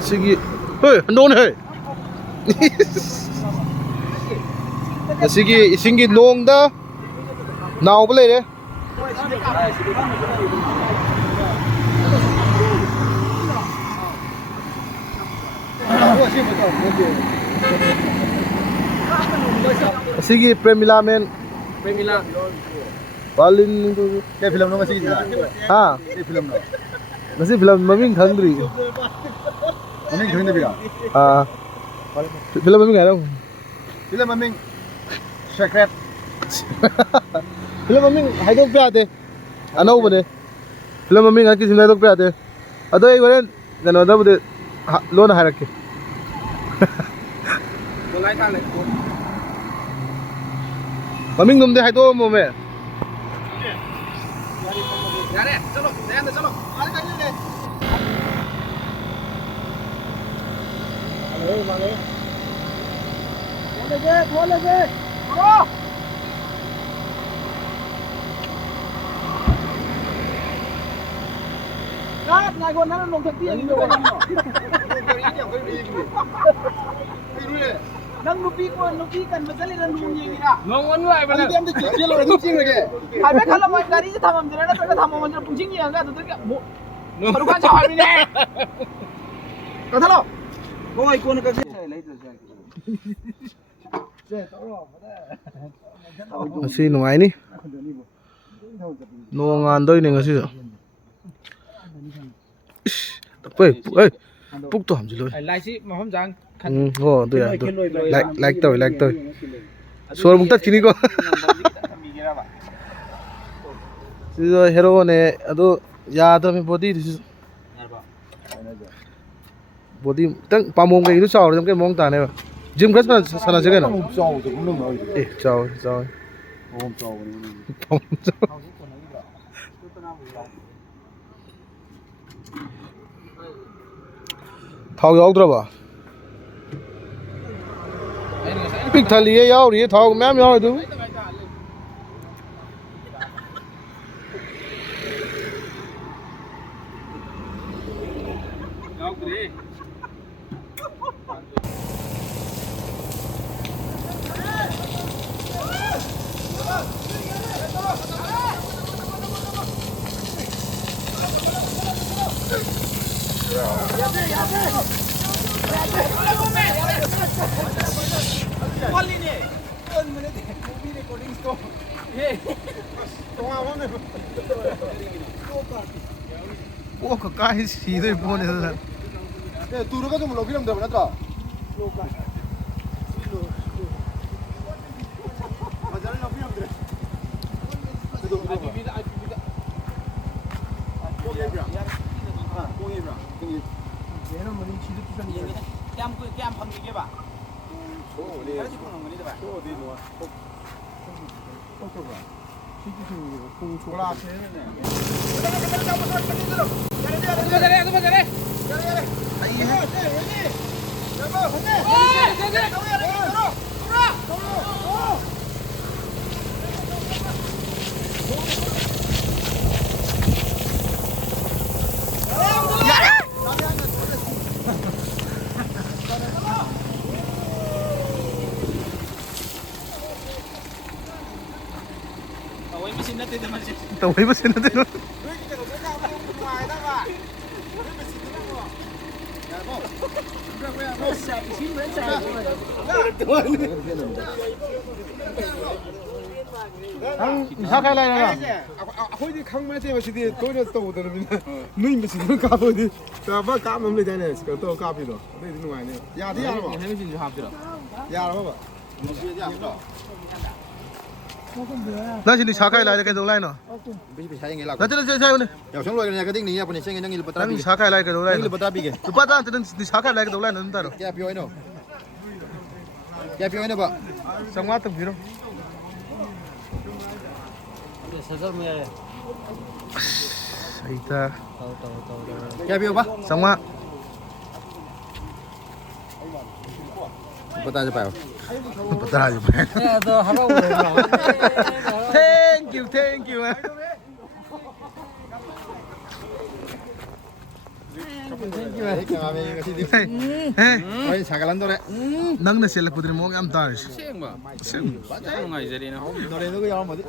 Sige, hey, andun hey. Sige, sige nong da. Nào bữa đấy. Sige Premila men. Premila. Balin cái film nó mà gì ha. cái film nó Masih film maming khangri. mình thấy nó bị À. Film maming ai đâu? film mà mình secret Film maming hai dok pe ate. Ano ba ne? Film maming hai kisim hai dok pe ate. Ado ek baran gano da bude loan hai rakke. Mulai thang này. Maming num de hai to mo me. Ra đây, chalo, đen đây chalo. Này con nó lồng thật tiền rồi. Nang nupi kan masali nang nungi gira. Ngongon lu ai bana. anh em thì chỉ chia rồi đúng chưa rồi kìa Hai be khala man gari je thamam jira na to thamam man punching ya ga to ka. Baru kan chawai ni ne. Ka thalo. Oi kon ka se lai to ja. Ngasi nungai ni. Nungan doi ni ngasi. Oi, oi. Puk to ham ji loi. Lai si mà không dang. Oh, tu ya. Like tôi. Suara muktat kini ko. Sido hero ne ado ya to mi body this body tang pamong cái itu chao jam cái mong ta ne gym class sana jagah na trâu thì cũng đúng rồi chao ôm trâu thao yaudra pik thali ye yauri thao mem yauri tu Ô cái gì đấy buồn này ê tu nó có một lỗ film được nữa trò Kem phang ni ke ba. tàu ấy bớt xin nó thế sao khai này nè hồi đi khăng mấy thế mà chỉ tôi nó tàu đó mình nuôi mình chỉ nuôi cá thôi đi ta bắt cá mình lấy thế này cái tàu cá bị đó đây đi ngoài này ya thế ya rồi Hay mình học được. ya rồi bà nó chỉ đi sao khai lại cái đầu này nè bị sai nghe là nó chỉ chơi này giờ xuống rồi cái cái đinh này bọn này sai nghe đang nó đi sao khai lại cái đầu này đang lừa bắt bị cái tụi bắt ra chỉ đi sao khai lại cái đầu này nó rồi cái phiếu nó cái phiếu nó bà xong quá từng phiếu ấy ta cái phiếu bà xong quá bắt tay cho bảo bắt ra rồi thank you ꯍꯣꯏ ꯁꯥꯒꯠꯍꯟꯗꯣꯔꯦ ꯅꯪꯅ ꯆꯦꯜꯂꯛꯄꯗꯨꯅꯤ ꯃꯑꯣꯡ ꯌꯥꯝ ꯇꯥꯔꯤꯁꯤ ꯁꯦꯡꯕ ꯁꯦꯡ ꯅꯨꯡꯉꯥꯏꯖꯔꯤꯅ ꯅꯣꯔꯦꯟꯗꯨꯒ ꯌꯥꯎꯔꯝꯃꯗꯤ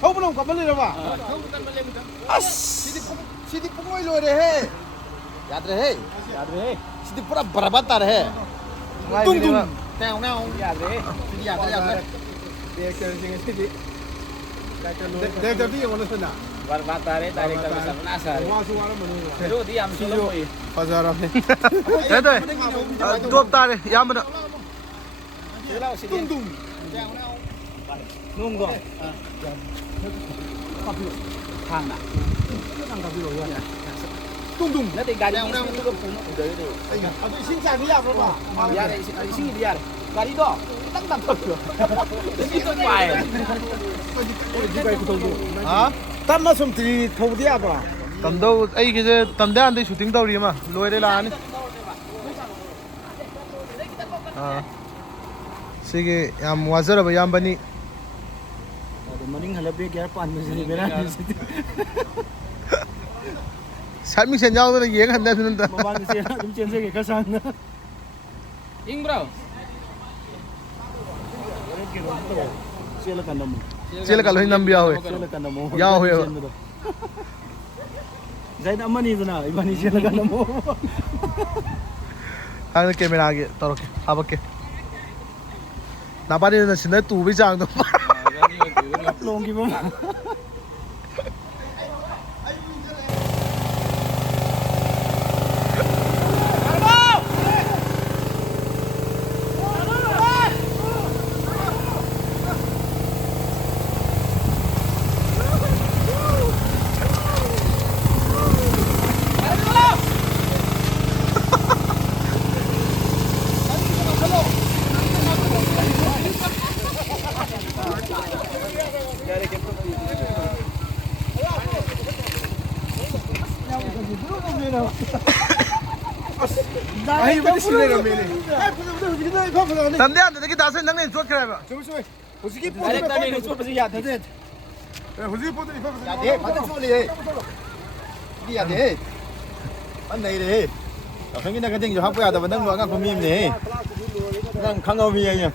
ꯊꯧꯕꯅ ꯀꯝꯃꯜꯂꯤꯔꯕ ꯑꯁ 시디 뽕을 넣어야 해. 야들 해. 시디 뿌라 바라봤다 해. 뚱뚱. 땡땡. 야들. 시디 야들. 내가 뒤에 원했었나? Barbatare tarik ke besar nasar. Itu diam solo. 바자라네. 됐다 또 따래 야무나 뚱뚱. nung go thang à 뚱뚱. nó thì gari ini itu pun udah itu 아주 신짜리야 봐봐. biar sini biar gari do tăng tăng terus itu baik 아? 땀만 좀 들이 더우디야 봐. ꯇꯝꯗꯧ ꯑꯩꯒꯤꯁꯦ ꯇꯝꯗ ꯌꯥꯟꯗꯩ shooting ꯇꯧꯔꯤ ꯑꯃ ꯂꯣꯏꯔꯦ ꯂꯥꯛꯑꯅꯤ ꯁꯤꯒꯤ ꯌꯥꯝ ꯋꯥꯖꯔꯕ ꯏꯌꯥꯝꯕꯅꯤ maning halabe kaya pan sini bera ꯁꯥꯔꯃꯤꯁꯟ ꯌꯥꯎꯗꯅ ꯌꯦꯡꯍꯟꯗꯕꯅꯤꯗ mama sih dum cense ke kasang Ing bro. sila kan namu ꯆꯦꯜꯂꯒ ꯂꯣꯏ ꯅꯝꯕ ꯌꯥꯎꯋꯦ sila kan namu ꯌꯥꯎꯋꯦꯕ zain amani dana imani sila kan namu ꯍꯥꯟꯅ ꯀꯦꯃꯦꯔꯥꯒꯤ ꯇꯧꯔꯛꯀꯦ ꯍꯥꯄꯛꯀꯦ ꯅꯥꯄꯥꯅꯤꯅ ꯁꯤꯟꯅ ꯇꯨꯕꯒꯤ ꯆꯥꯡꯗꯣ longi mama 아이 왜 실내가 매네. ꯇꯝꯗ ꯌꯥꯟꯗꯗꯒꯤ ꯗꯥꯁꯦ ꯅꯪꯅ ꯆꯣꯠꯈ꯭ꯔꯦꯕ 잠시만. 호스키 Ada 포드. tadi ni cuba sih ya tadi. 호스키 포드 이거. 야, 돼. 반대 쏠리. 이야 돼. 반대 이래. 야, 형이나 같은 거 확보야 돼. 넌 뭐가 고민이네. 난 강감이야.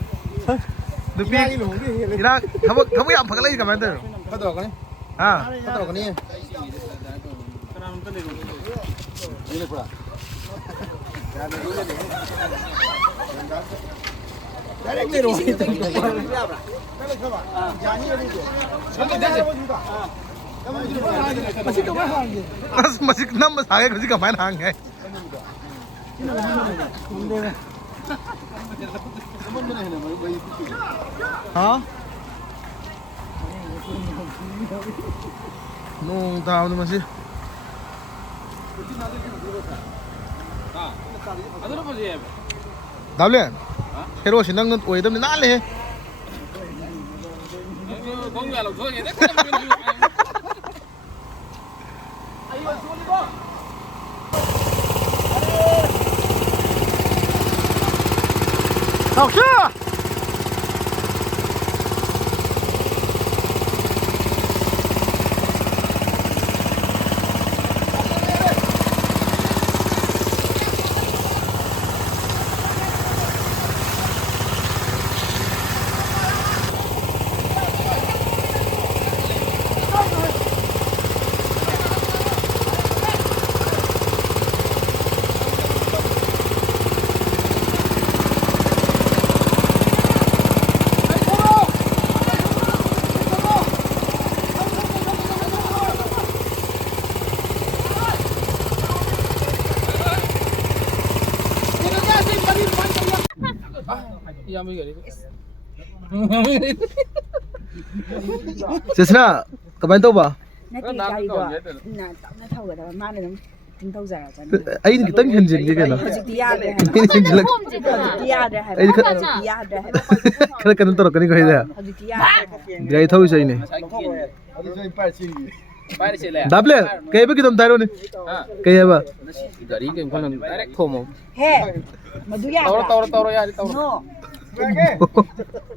ꯅꯨꯄꯤ ꯏꯔꯥꯡ ꯊꯕꯛ ꯌꯥꯝ ꯐꯒꯠꯂꯛꯏ ꯀꯃꯥꯏꯅ ꯇꯧꯔꯤꯅꯣ 하더라고네. ꯍꯥ 하더라고네. 이래 보라. ꯑꯁ ꯃꯁꯤ ꯅꯝꯕ ꯁꯥꯒꯦ ꯍꯧꯖꯤꯛ ꯀꯃꯥꯏꯅ ꯍꯥꯡꯒꯦ ꯍꯥ ꯅꯣꯡ ꯇꯥꯕꯅ ꯃꯁꯤ Ada apa sih? ꯗꯥꯕꯂꯦꯟ ꯍꯦꯔꯣꯁꯤ ꯅꯪꯅ ꯑꯣꯏꯗꯕꯅꯤ ꯅꯥꯜꯂꯦꯍꯦ Kau nggak lo soalnya deh. 오케이 Iya ambil gitu. 제스나 그만 떠봐 Nãy ga리도 나 타고 가다가 마는 좀 더자잖아. 아이는 기땅 현진이 그나 아직 디아데 디아데 디아데 그래 그는 떨어 그니까 해야 아직 디아데 드라이 타고 있어이네 어디 저기 빨리 Bayar sih lah. 다블레 개베 기덤 다이로니 Ah, 개야바 dari game kan direct homo. 해 마두야 Toro ya di toro. 노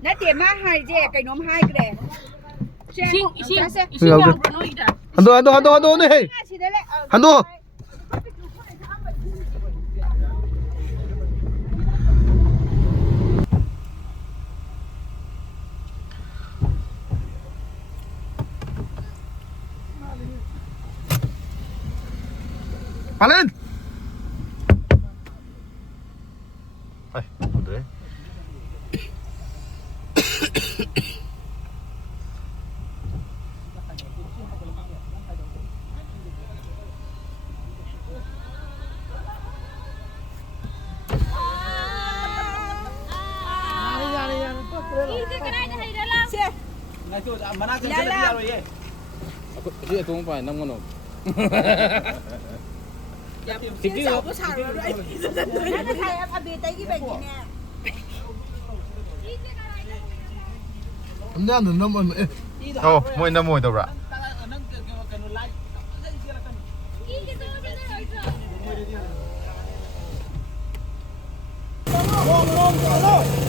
나 tiền má hai je cái nhóm hai cái này 이싱 한도 해. 한도. 빨리. 아이 뭐래? Dia tu umpai 5 ngono. 나는 너무 뭐있나 뭐 있더라. 롱